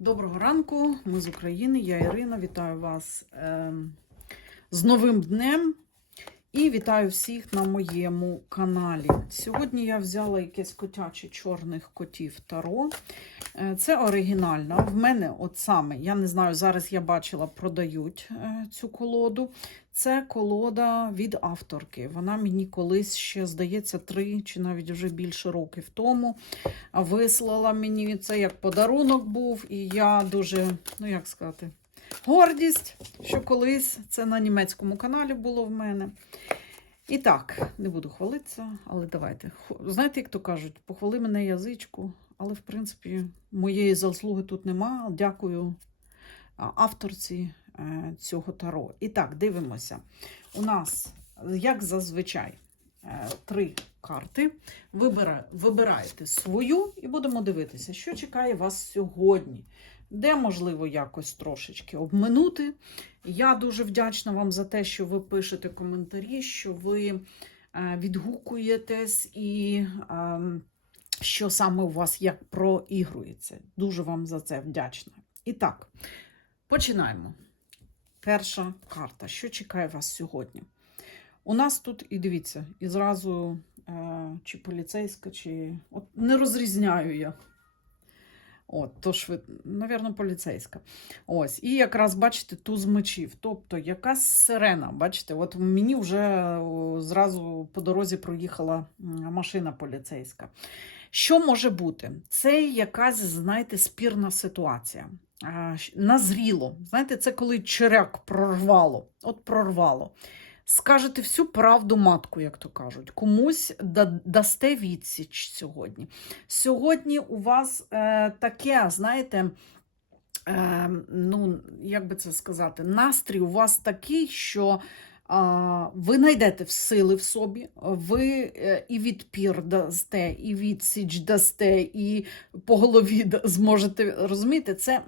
Доброго ранку, ми з України, я Ірина. Вітаю вас е, з новим днем і вітаю всіх на моєму каналі. Сьогодні я взяла якесь котяче чорних котів Таро. Е, це оригінальна. В мене, от саме, я не знаю, зараз я бачила, продають е, цю колоду. Це колода від авторки. Вона мені колись ще, здається, три чи навіть вже більше років тому вислала мені це як подарунок був, і я дуже, ну як сказати, гордість, що колись це на німецькому каналі було в мене. І так, не буду хвалитися, але давайте. Знаєте, як то кажуть, похвали мене язичку, але в принципі моєї заслуги тут нема. Дякую авторці е, цього таро. І так, дивимося. У нас, як зазвичай, е, три карти. Вибира- Вибираєте свою і будемо дивитися, що чекає вас сьогодні. Де можливо якось трошечки обминути. Я дуже вдячна вам за те, що ви пишете коментарі, що ви е, відгукуєтесь і ем, що саме у вас як проігрується. Дуже вам за це вдячна. І так, починаємо. Перша карта. Що чекає вас сьогодні? У нас тут, і дивіться, і зразу е, чи поліцейська, чи. От не розрізняю я. От, то швид... навірно, поліцейська. Ось, і якраз бачите, туз мечів. Тобто якась сирена. Бачите, от мені вже зразу по дорозі проїхала машина поліцейська. Що може бути? Це якась, знаєте, спірна ситуація. Назріло. Знаєте, це коли черяк прорвало. От прорвало. Скажете всю правду матку, як то кажуть. Комусь дасте відсіч сьогодні. Сьогодні у вас е, таке, знаєте, е, ну, як би це сказати, настрій у вас такий, що ви знайдете в сили в собі, ви е, і відпір дасте, і відсіч дасте, і по голові зможете розумієте, це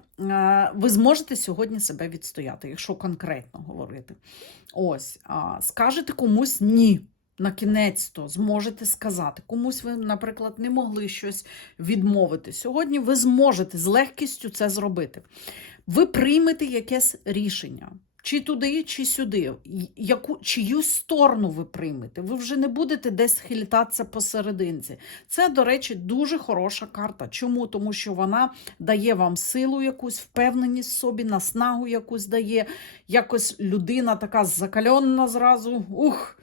ви зможете сьогодні себе відстояти, якщо конкретно говорити. Ось, скажете комусь ні. На кінець-то зможете сказати. Комусь ви, наприклад, не могли щось відмовити. Сьогодні ви зможете з легкістю це зробити. Ви приймете якесь рішення. Чи туди, чи сюди, яку, чию сторону ви приймете. Ви вже не будете десь хилітатися посерединці. Це, до речі, дуже хороша карта. Чому? Тому що вона дає вам силу якусь, впевненість в собі, наснагу якусь дає. Якось людина така закальонна зразу. Ух!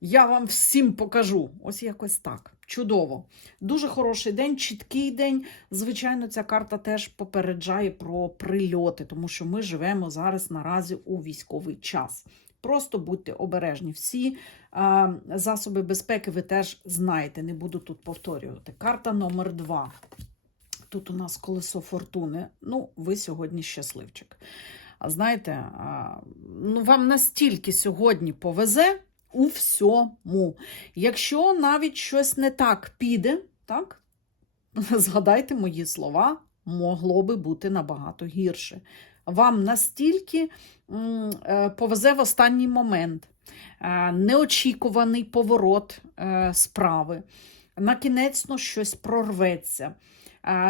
Я вам всім покажу. Ось якось так. Чудово. Дуже хороший день, чіткий день. Звичайно, ця карта теж попереджає про прильоти, тому що ми живемо зараз наразі у військовий час. Просто будьте обережні. Всі а, засоби безпеки ви теж знаєте, не буду тут повторювати. Карта номер два. Тут у нас колесо фортуни. Ну, ви сьогодні щасливчик. А знаєте, а, ну, вам настільки сьогодні повезе у всьому. Якщо навіть щось не так піде, так? Згадайте мої слова, могло би бути набагато гірше. Вам настільки е, повезе в останній момент, е, неочікуваний поворот е, справи. На кінець щось прорветься,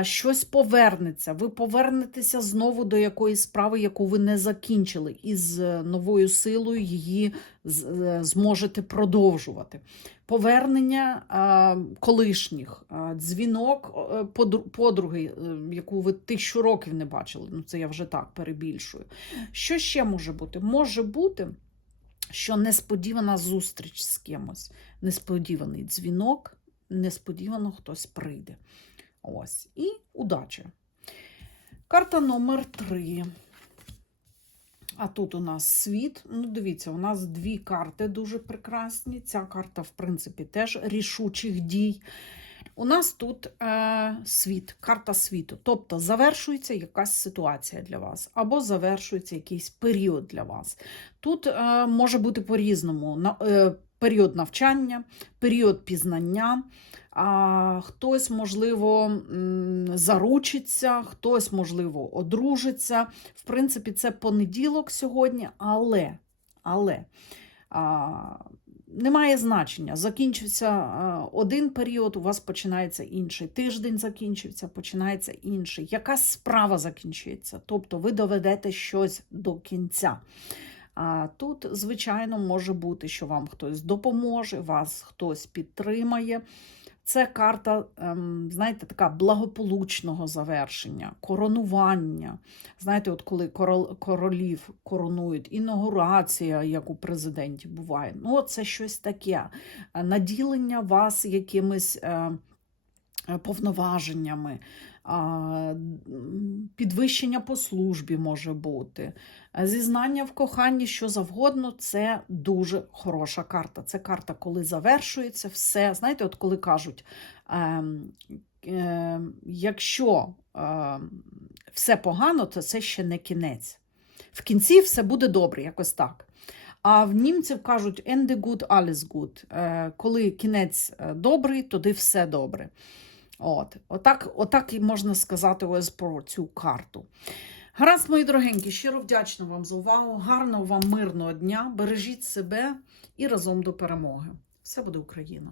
щось повернеться. Ви повернетеся знову до якоїсь справи, яку ви не закінчили, і з е, новою силою її е, зможете продовжувати. Повернення е, колишніх, е, дзвінок е, подруги, е, яку ви тисячу років не бачили. Ну, це я вже так перебільшую. Що ще може бути? Може бути, що несподівана зустріч з кимось, несподіваний дзвінок, несподівано хтось прийде. Ось. І удача. Карта номер три. А тут у нас світ. Ну, дивіться, у нас дві карти дуже прекрасні. Ця карта, в принципі, теж рішучих дій. У нас тут е, світ, карта світу. Тобто завершується якась ситуація для вас, або завершується якийсь період для вас. Тут е, може бути по-різному. Е, період навчання, період пізнання. А, хтось, можливо, заручиться, хтось, можливо, одружиться. В принципі, це понеділок сьогодні, але, але а, немає значення. Закінчився один період, у вас починається інший. Тиждень закінчився, починається інший. Якась справа закінчується. Тобто ви доведете щось до кінця. Тут, звичайно, може бути, що вам хтось допоможе, вас хтось підтримає. Це карта, ем, знаєте, така благополучного завершення, коронування. Знаєте, от коли королів коронують, інаугурація, як у президентів буває. Ну, це щось таке. Наділення вас якимись е, е, повноваженнями, підвищення по службі може бути. Е, Зізнання в коханні, що завгодно, це дуже хороша карта. Це карта, коли завершується все. Знаєте, от коли кажуть, ем, е, якщо ем, все погано, то це ще не кінець. В кінці все буде добре, якось так. А в німців кажуть «Ende gut, alles gut». Е, Коли кінець е, добрий, тоді все добре. От. Отак, отак і можна сказати ось про цю карту. Гаразд, мої дорогенькі, щиро вдячна вам за увагу. Гарного вам мирного дня. Бережіть себе і разом до перемоги. Все буде Україна!